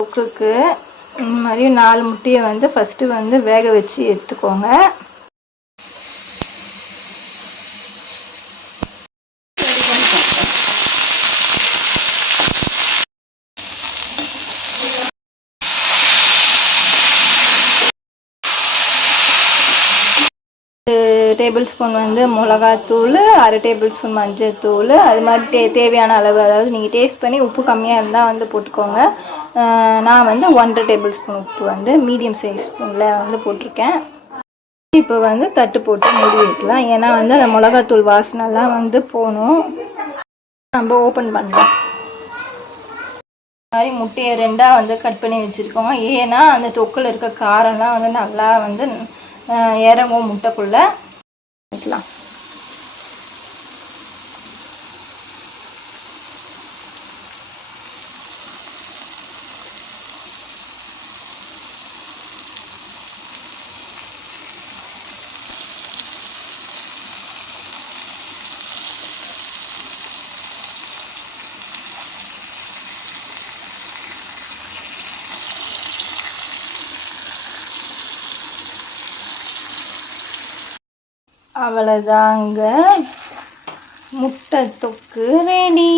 தொக்குக்கு இந்த மாதிரி 4 முட்டையை வந்து ஃபஸ்ட்டு வந்து வேக வச்சு எடுத்துக்கோங்க. டேபிள் ஸ்பூன் வந்து மிளகாத்தூள், 1/2 டேபிள் ஸ்பூன் மஞ்சள் தூள், அது மாதிரி தேவையான அளவு, அதாவது நீங்கள் டேஸ்ட் பண்ணி உப்பு கம்மியாக இருந்தால் வந்து போட்டுக்கோங்க. நான் வந்து 1/2 டேபிள் ஸ்பூன் உப்பு வந்து மீடியம் சைஸ் ஸ்பூனில் வந்து போட்டிருக்கேன். இப்போ வந்து தட்டு போட்டு மூடி வைக்கலாம், ஏன்னா வந்து அந்த மிளகாத்தூள் வாசனைலாம் வந்து போகணும். நம்ம ஓப்பன் பண்ணலாம். மாதிரி முட்டையை 2ஆக வந்து கட் பண்ணி வச்சுருக்கோங்க, ஏன்னா அந்த தொக்கில் இருக்க காரம்லாம் வந்து நல்லா வந்து இறங்கும் முட்டைக்குள்ளே. வைக்கலாம். அவ்வளோதாங்க, முட்டை தொக்கு ரெடி.